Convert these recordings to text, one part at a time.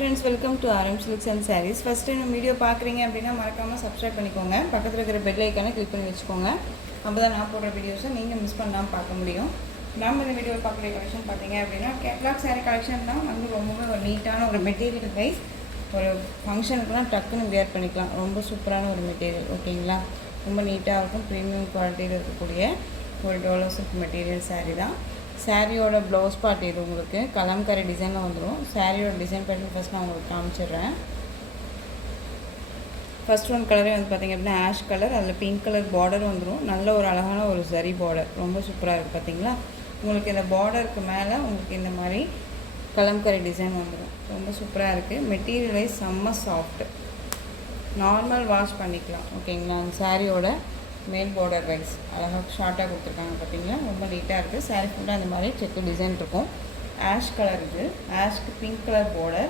friends, welcome to RM Silks and Sarees. First time video பார்க்குறீங்க அப்படின்னா மறக்காமல் subscribe பண்ணிக்கோங்க. பக்கத்தில் இருக்கிற பெல் ஐக்கானை கிளிக் பண்ணி வச்சுக்கோங்க. அப்போ தான் நான் போடுற வீடியோஸை நீங்கள் மிஸ் பண்ணாமல் பார்க்க முடியும். நம்ம இந்த வீடியோவில் பார்க்குற கலெக்ஷன் பார்த்தீங்க அப்படின்னா கேட்லாக் சாரீ கலெக்ஷன் தான் வந்து ரொம்பவே ஒரு நீட்டான ஒரு மெட்டீரியல் வைஸ் ஒரு ஃபங்க்ஷனுக்குலாம் டக்குன்னு வியர் பண்ணிக்கலாம். ரொம்ப சூப்பரான ஒரு மெட்டீரியல், ஓகேங்களா? ரொம்ப நீட்டாக இருக்கும். ப்ரீமியம் குவாலிட்டியில் இருக்கக்கூடிய ஒரு டோலோ சில்க் மெட்டீரியல் சாரீ தான். சாரியோட ப்ளவுஸ் பார்ட் இது உங்களுக்கு கலம்கரை டிசைனில் வந்துடும். சாரியோட டிசைன் பேட்டர்ன் ஃபஸ்ட் நான் உங்களுக்கு காமிச்சிடுறேன். ஃபஸ்ட் ஒன் கலரே வந்து பார்த்திங்க அப்படின்னா ஆஷ் கலர், அதில் பிங்க் கலர் பார்டர் வந்துடும். நல்ல ஒரு அழகான ஒரு சரி பார்டர், ரொம்ப சூப்பராக இருக்குது பார்த்தீங்களா. உங்களுக்கு இந்த பார்டருக்கு மேலே உங்களுக்கு இந்த மாதிரி கலம்கரை டிசைன் வந்துடும். ரொம்ப சூப்பராக இருக்குது. மெட்டீரியல் வைஸ் செம்ம சாஃப்ட்டு, நார்மல் வாஷ் பண்ணிக்கலாம், ஓகேங்களா. அந்த சாரியோட மேல் பார்டர் வைஸ் அழகாக ஷார்ட்டாக கொடுத்துருக்காங்க பார்த்தீங்களா. ரொம்ப நீட்டாக இருக்குது. சாரீ ஃபுல்லாக அந்த மாதிரி செக்கு டிசைன் இருக்கும். ஆஷ் கலர் இது, ஆஷ்க்கு பிங்க் கலர் பார்டர்.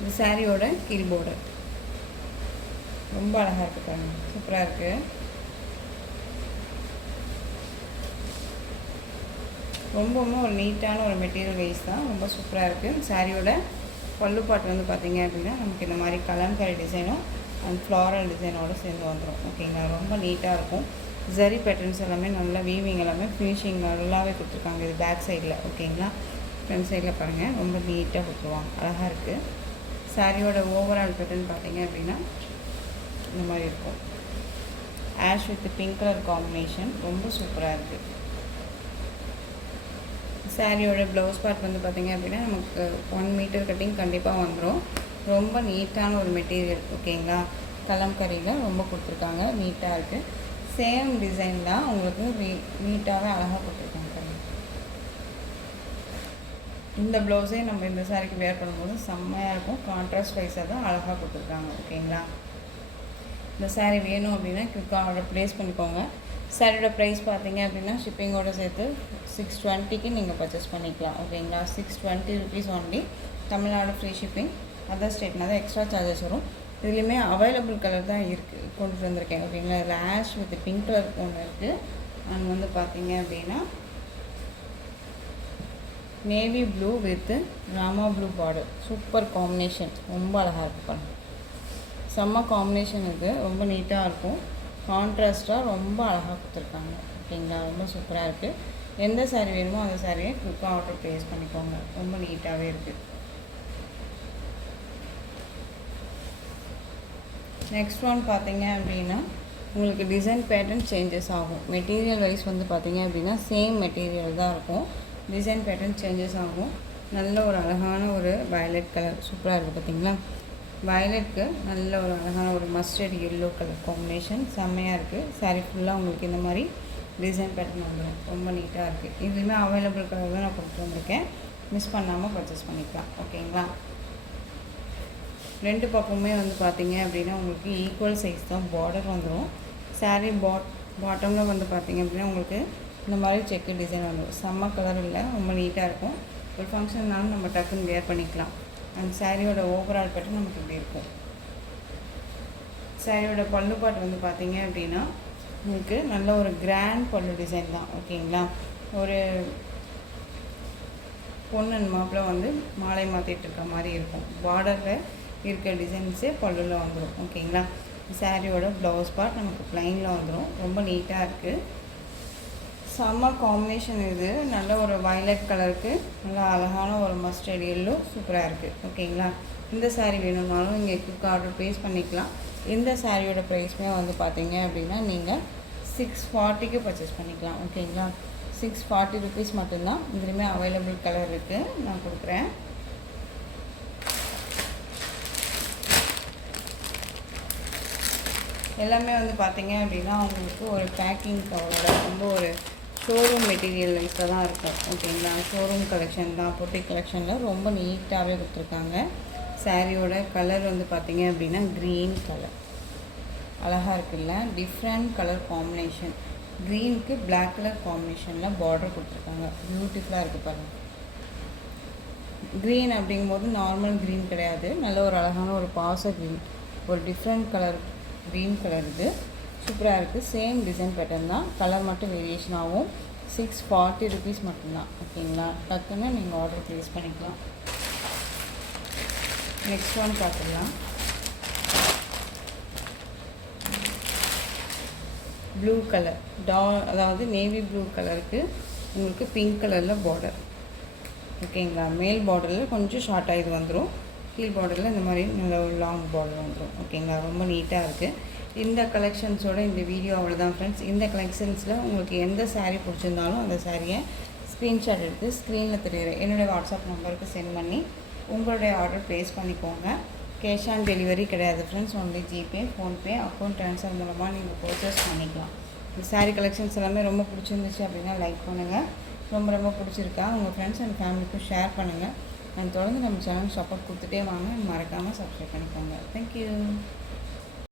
இது சாரியோட கீழ் பார்டர் ரொம்ப அழகாக இருக்குது பாருங்க, சூப்பராக இருக்குது. ரொம்பவுமே ஒரு நீட்டான ஒரு மெட்டீரியல் வைஸ் தான், ரொம்ப சூப்பராக இருக்குது. சாரியோட பல்லு பாட்டு வந்து பார்த்திங்க அப்படின்னா நமக்கு இந்த மாதிரி கலம்கரை டிசைனும் அண்ட் ஃப்ளாரல் டிசைனோடு சேர்ந்து வந்துடும், ஓகேங்களா. ரொம்ப நீட்டாக இருக்கும். ஜரி பேட்டர்ன்ஸ் எல்லாமே நல்லா வீவிங் எல்லாமே ஃபினிஷிங் நல்லாவே கொடுத்துருக்காங்க. இது பேக் சைடில், ஓகேங்களா. ஃப்ரண்ட் சைடில் பாருங்கள், ரொம்ப நீட்டாக கொடுத்துருவாங்க, அழகாக இருக்குது. சாரியோட ஓவரால் பேட்டர்ன் பார்த்திங்க அப்படின்னா இந்த மாதிரி இருக்கும். Ash with pink colour combination, ரொம்ப சூப்பராக இருக்குது. சாரியோட ப்ளவுஸ் பார்ட் வந்து பார்த்திங்க அப்படின்னா நமக்கு 1 மீட்டர் கட்டிங் கண்டிப்பாக வந்துடும். ரொம்ப நீட்டான ஒரு மெட்டீரியல், ஓகேங்களா. கலம்கரியில் ரொம்ப கொடுத்துருக்காங்க, நீட்டாக இருக்குது. சேம் டிசைன் தான் உங்களுக்கு நீட்டாகவே அழகாக கொடுத்துருக்காங்க. இந்த ப்ளவுஸே நம்ம இந்த சாரிக்கு வேர் பண்ணும்போது செம்மையாக இருக்கும். கான்ட்ராஸ்ட் வைஸாக தான் அழகாக கொடுத்துருக்காங்க, ஓகேங்களா. இந்த சாரீ வேணும் அப்படின்னா குயிக்காக ஆர்டர் ப்ளேஸ் பண்ணிக்கோங்க. சாரியோட ப்ரைஸ் பார்த்தீங்க அப்படின்னா ஷிப்பிங்கோடு சேர்த்து 620க்கு நீங்கள் பர்ச்சேஸ் பண்ணிக்கலாம், ஓகேங்களா. 620 rupees only. Tamil Nadu free shipping. Other ஸ்டேட்னா தான் எக்ஸ்ட்ரா சார்ஜஸ் வரும். இதுலேயுமே அவைலபிள் கலர் தான் இருக்குது, கொண்டு வந்திருக்கேன், ஓகேங்களா. இதில் ஆஷ் வித் பிங்க் கலர் ஒன்று இருக்குது. அண்ட் வந்து பார்த்தீங்க அப்படின்னா navy blue with Rama blue border, super combination, ரொம்ப அழகாக இருக்குது பாருங்கள். செம்ம காம்பினேஷன் இருக்குது, ரொம்ப நீட்டாக இருக்கும். கான்ட்ராஸ்ட்டாக ரொம்ப அழகாக கொடுத்துருக்காங்க, ஓகேங்களா. ரொம்ப சூப்பராக இருக்குது. எந்த சாரீ வேணுமோ அந்த சாரியை குயிக்காக ஆர்டர் ப்ளேஸ் பண்ணிக்கோங்க. ரொம்ப நீட்டாகவே இருக்குது. நெக்ஸ்ட் ஒன் பார்த்தீங்க அப்படின்னா உங்களுக்கு டிசைன் பேட்டர்ன் சேஞ்சஸ் ஆகும். மெட்டீரியல் வைஸ் வந்து பார்த்தீங்க அப்படின்னா சேம் மெட்டீரியல் தான் இருக்கும். டிசைன் பேட்டர்ன் சேஞ்சஸ் ஆகும். நல்ல ஒரு அழகான ஒரு வயலட் கலர், சூப்பராக இருக்குது பார்த்தீங்களா. வயலட்க்கு நல்ல ஒரு அழகான ஒரு மஸ்டர்ட் எல்லோ கலர் காம்பினேஷன், செம்மையாக இருக்குது. சாரீ ஃபுல்லாக உங்களுக்கு இந்த மாதிரி டிசைன் பேட்டர்ன் வந்துடும். ரொம்ப நீட்டாக இருக்குது. இதுலேயுமே அவைலபிள் கலர் தான் நான் கொடுத்து வந்திருக்கேன். மிஸ் பண்ணாமல் பர்ச்சேஸ் பண்ணிக்கலாம், ஓகேங்களா. ரெண்டு பக்கமுமே வந்து பார்த்திங்க அப்படின்னா உங்களுக்கு ஈக்குவல் சைஸ் தான் பார்டர் வந்துடும். சாரீ பாட்டமில் வந்து பார்த்திங்க அப்படின்னா உங்களுக்கு இந்த மாதிரி செக்கு டிசைன் வந்துடும். செம்ம கலர் இல்லை, ரொம்ப நீட்டாக இருக்கும். ஒரு ஃபங்க்ஷன்னாலும் நம்ம டக்குன்னு வேர் பண்ணிக்கலாம். அந்த சாரியோட ஓவரால் பேட்டர்ன் நமக்கு இப்படி இருக்கும். சாரியோட பல்லு பாட்டு வந்து பார்த்திங்க அப்படின்னா உங்களுக்கு நல்ல ஒரு கிராண்ட் பல்லு டிசைன் தான், ஓகேங்களா. ஒரு பொண்ணு மாப்பிள்ளை வந்து மாலை மாற்றிட்டு இருக்க மாதிரி இருக்கும். பார்டரில் இருக்க டிசைன்ஸே பல்லுவில் வந்துடும், ஓகேங்களா. சாரியோட ப்ளவுஸ் பார்ட் நமக்கு ப்ளைனில் வந்துடும். ரொம்ப நீட்டாக இருக்குது. செம்ம காம்பினேஷன் இது. நல்ல ஒரு வயலட் கலருக்கு நல்லா அழகான ஒரு மஸ்டர்ட் எல்லோ, சூப்பராக இருக்குது, ஓகேங்களா. இந்த சாரீ வேணும்னாலும் நீங்கள் குயிக் ஆர்டர் ப்ளேஸ் பண்ணிக்கலாம். இந்த சாரியோட ப்ரைஸ்மே வந்து பார்த்தீங்க அப்படின்னா நீங்கள் 640க்கு பர்ச்சேஸ் பண்ணிக்கலாம், ஓகேங்களா. 640 rupees மட்டும்தான். இதுலேயுமே அவைலபிள் கலர் இருக்குது, நான் கொடுக்குறேன். எல்லாமே வந்து பார்த்திங்க அப்படின்னா உங்களுக்கு ஒரு பேக்கிங் கவரோட ரொம்ப ஒரு ஷோரூம் மெட்டீரியல் வைஸாக தான் இருக்கும், ஓகேங்களா. ஷோரூம் கலெக்ஷன் தான், பொட்டி கலெக்ஷனில் ரொம்ப நீட்டாகவே கொடுத்துருக்காங்க. சாரியோட கலர் வந்து பார்த்திங்க அப்படின்னா க்ரீன் கலர் அழகாக இருக்குல்ல. டிஃப்ரெண்ட் கலர் காம்பினேஷன், க்ரீனுக்கு பிளாக் கலர் காம்பினேஷனில் பார்டர் கொடுத்துருக்காங்க. பியூட்டிஃபுல்லாக இருக்குது பாருங்கள். க்ரீன் அப்படிங்கும்போது நார்மல் க்ரீன் கிடையாது, நல்ல ஒரு அழகான ஒரு பாச க்ரீன், ஒரு டிஃப்ரெண்ட் கலர் க்ரீன் கலர். இது சூப்பராக இருக்குது. சேம் டிசைன் பேட்டர்ன் தான், கலர் மட்டும் வேரியேஷன் ஆகும். 640 ருபீஸ் மட்டும்தான். ஓகேங்களா, டக்குன்னு நீங்கள் ஆர்டர் ப்ளேஸ் பண்ணிக்கலாம். நெக்ஸ்ட் ஒன் பார்த்துக்கலாம். ப்ளூ கலர் அதாவது நேவி ப்ளூ கலருக்கு உங்களுக்கு பிங்க் கலரில் பார்டர். ஓகேங்களா, மேல் பார்டரில் கொஞ்சம் ஷார்ட்டாக இது வந்துடும், கீழ் பார்டரில் இந்த மாதிரி நல்ல லாங் பார்டர் வந்துடும். ஓகேங்களா, ரொம்ப நீட்டாக இருக்குது. இந்த கலெக்ஷன்ஸோட இந்த வீடியோ அவ்வளோதான் ஃப்ரெண்ட்ஸ். இந்த கலெக்ஷன்ஸில் உங்களுக்கு எந்த சாரீ பிடிச்சிருந்தாலும் அந்த சாரியை ஸ்க்ரீன்ஷாட் எடுத்து ஸ்க்ரீனில் தெரியுற என்னுடைய வாட்ஸ்அப் நம்பருக்கு சென்ட் பண்ணி உங்களுடைய ஆர்டர் ப்ளேஸ் பண்ணிக்கோங்க. கேஷ் ஆன் டெலிவரி கிடையாது friends, only GPay, PhonePe, account transfer மூலமாக நீங்கள் பர்ச்சேஸ் பண்ணிக்கலாம். இந்த சாரீ கலெக்ஷன்ஸ் எல்லாமே ரொம்ப பிடிச்சிருந்துச்சு அப்படின்னா லைக் பண்ணுங்கள். ரொம்ப பிடிச்சிருக்கா உங்கள் ஃப்ரெண்ட்ஸ் அண்ட் ஃபேமிலிக்கும் ஷேர் பண்ணுங்கள். அண்ட் தொடர்ந்து நம்ம சேனல் சப்போர்ட் கொடுத்துட்டே வாங்க. மறக்காமல் சப்ஸ்கிரைப் பண்ணிக்கோங்க. தேங்க்யூ.